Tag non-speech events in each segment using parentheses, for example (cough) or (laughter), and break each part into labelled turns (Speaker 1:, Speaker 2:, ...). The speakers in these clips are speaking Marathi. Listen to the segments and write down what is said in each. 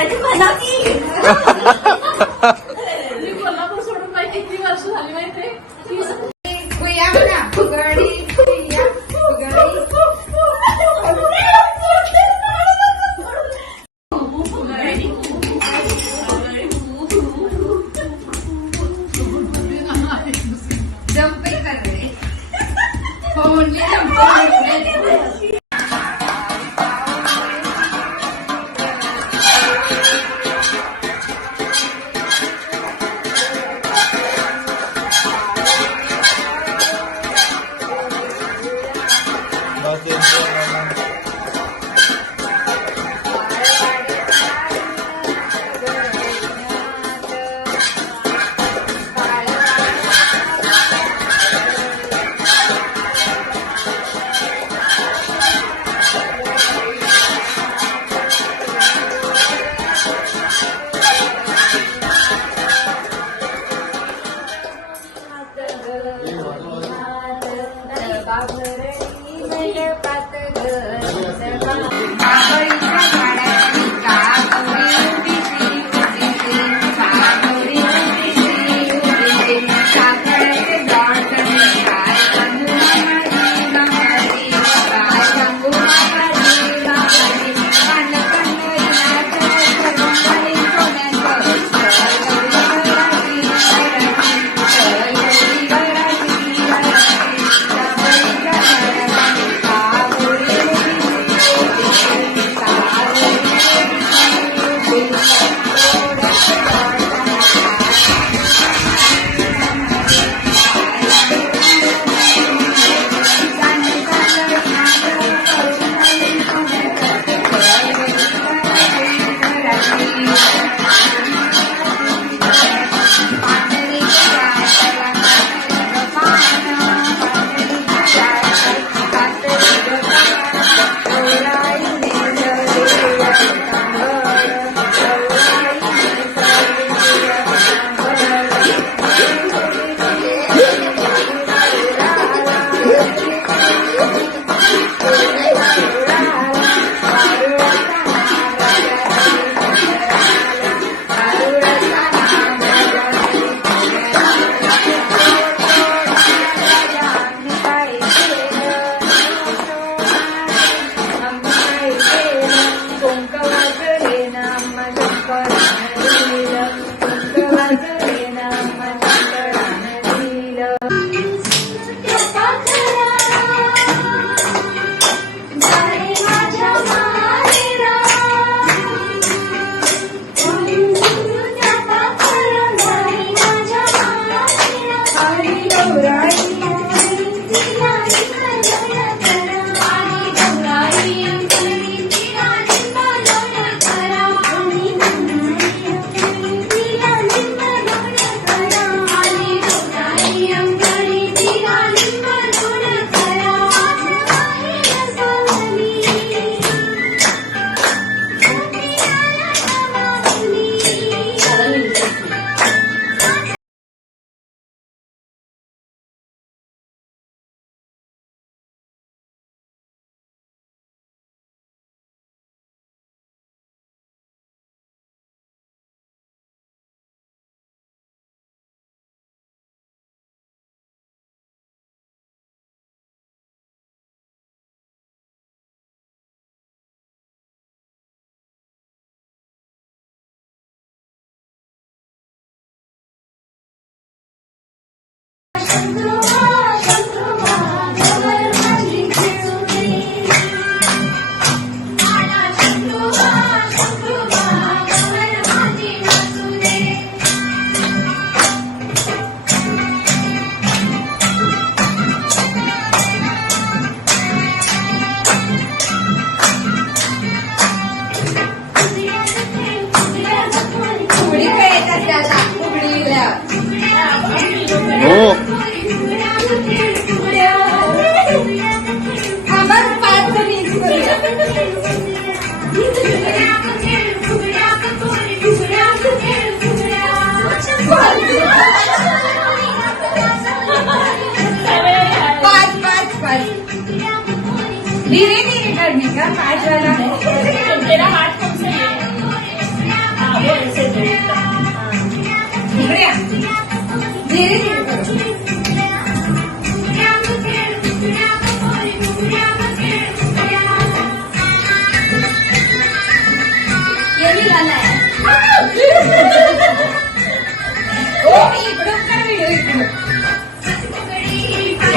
Speaker 1: ਅੱਜ ਪਹਿਲਾਂ (laughs)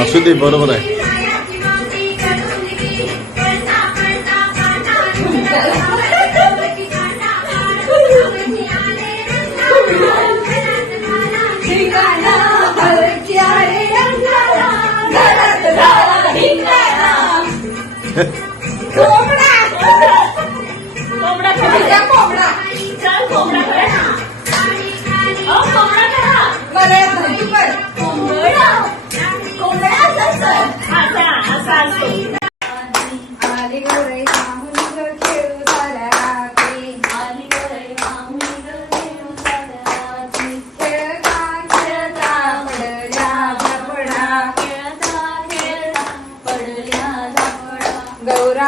Speaker 2: असू दे बरोबर आहे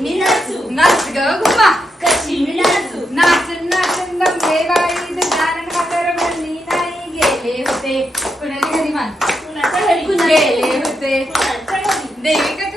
Speaker 1: Кашеминац. Нац гагума. Кашеминац. Нац нацнгам девайд జ్ఞానం కదరమ నీనాయి గేలేవుతే కునది గదిమన్ కునత హరి కునది గేలేవుతే కునత హరి దేవికత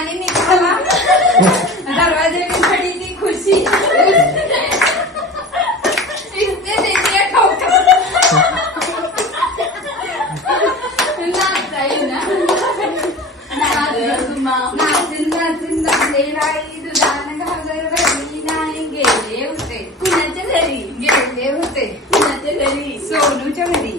Speaker 1: पानी निकाला दरवाजे में खड़ी थी खुशी इसने दे दिया कुणाच्या घरी गेले होते कुणाच्या घरी सोनूच्या घरी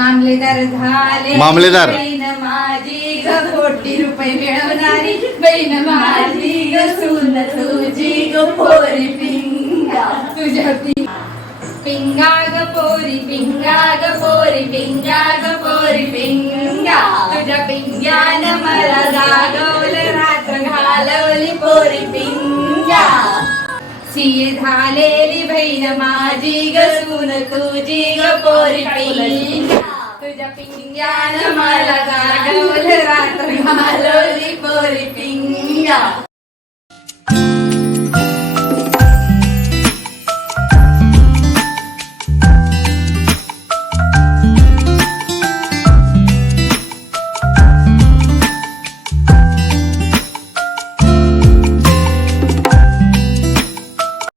Speaker 1: मामलेदार झाले
Speaker 2: मामलेदार
Speaker 1: माझी ग कोटी रुपये मिळवणारी माझी ग सून ग पिंगा पिंगा ग घालवली पोरी पिंगा सी झालेली बहीण माझी गुन तुझी ग पोरी पिंगा പിഞ്ചാനമല രാത്രി പോരി പിങ്ക